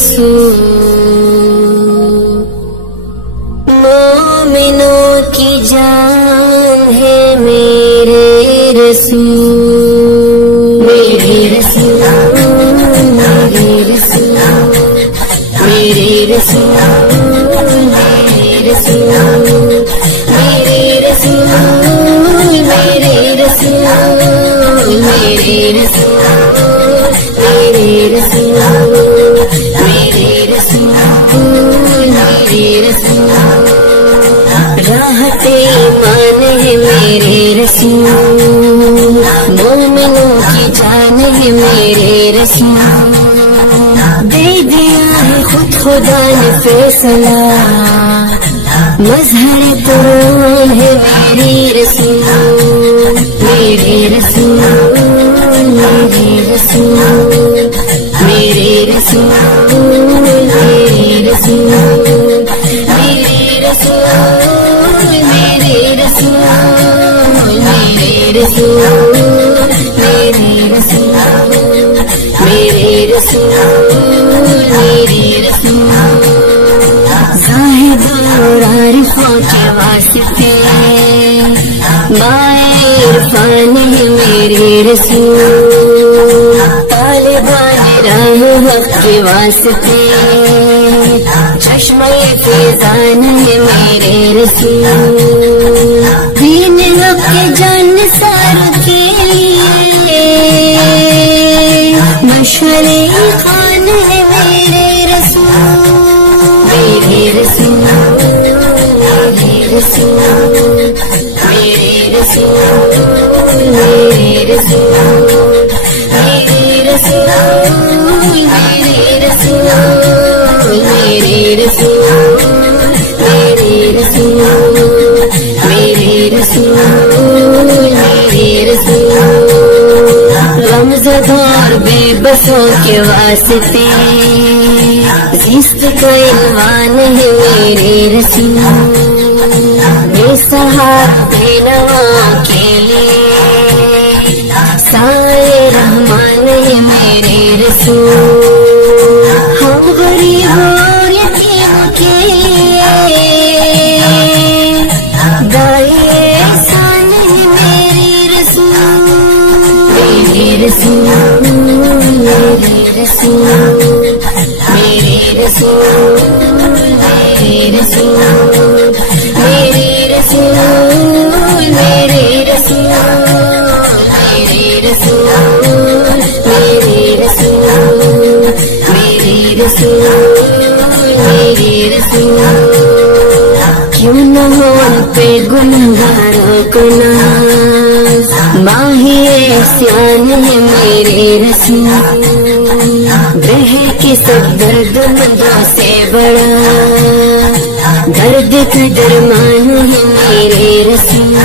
रसूल, मोमिनों की जान है मेरे रसूल, मेरे रसूल, मेरे रसूल, मेरे रसूल, मेरे रसूल, मेरे रसूल, मेरे रसूल, मेरे रसूल, मेरे रसूल, मेरे रसूल, मेरे रसूल, राहते ईमान है मेरे रसूल, मोमिनों की जान है मेरे रसूल, दे दिया है खुद खुदा ने फैसला, मजहर कुरान है मेरे रसूल, मेरे रसूल, मेरे रसूल, मेरे रसूल, मेरे रसूल, मेरे रसूल, मेरे रसूल, मेरे रसूल, मेरे रसूल, मेरे रसूल, मेरे रसूल, ज़ाहिद और आरिफों के वास्ते माए इरफान है मेरे रसूल, तालिबान राह हक़ के वास्ते चश्मे फैज़ान है मेरे रसूल, दीन हक़ के जानिसार के लिए मशअले खान है मेरे रसूल, मेरे रसूल, मेरे रसूल, मेरे रसूल, मेरे रसूल, मेरे रसूल, मेरे रसूल, मेरे रसूल, मेरे रसूल, मेरे रसूल, मेरे रसूल, गमज़दोर बेबसों के वास्ते जिस्त का इल्वान है मेरे रसूल, बेसहारा बेनवा के लिए साए रहमान है मेरे रसूल, हम गरीब और यतीम के लिए दाए एहसान है मेरे रसूल, मेरे रसूल, मेरे रसूल, मेरे रसूल, मेरे रसूल, मेरे रसूल, मेरे रसूल, मेरे रसूल, मेरे रसूल, मेरे रसूल, मेरे रसूल, क्यों न हो उन पे गुनहगारों को नाज़, माही एहसान है मेरे रसूल, रह के सब दर्दमंदों से बड़ा दर्द का दरमान है मेरे रसूल,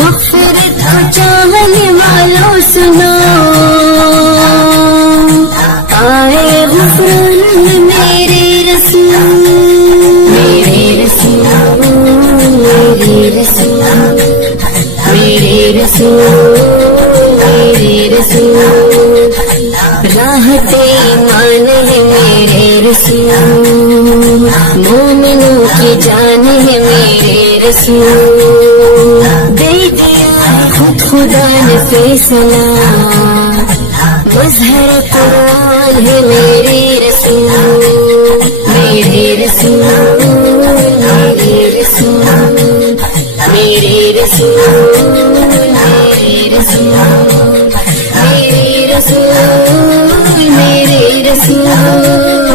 मग़फ़िरत को चाहने वालों सुनो, आए गुफ़रान है मेरे रसूल, मेरे रसूल, मेरे रसूल, मेरे रसूल, मेरे रसूल, राहते ईमान है मेरे रसूल, मोमिनों की जान है मेरे रसूल, दे दिया है खुद खुदा ने फैसला, मजहर कुरान है मेरे रसूल, मेरे रसूल, मेरे रसूल, मेरे रसूल, मेरे रसूल, मेरे रसूल, मेरे रसूल,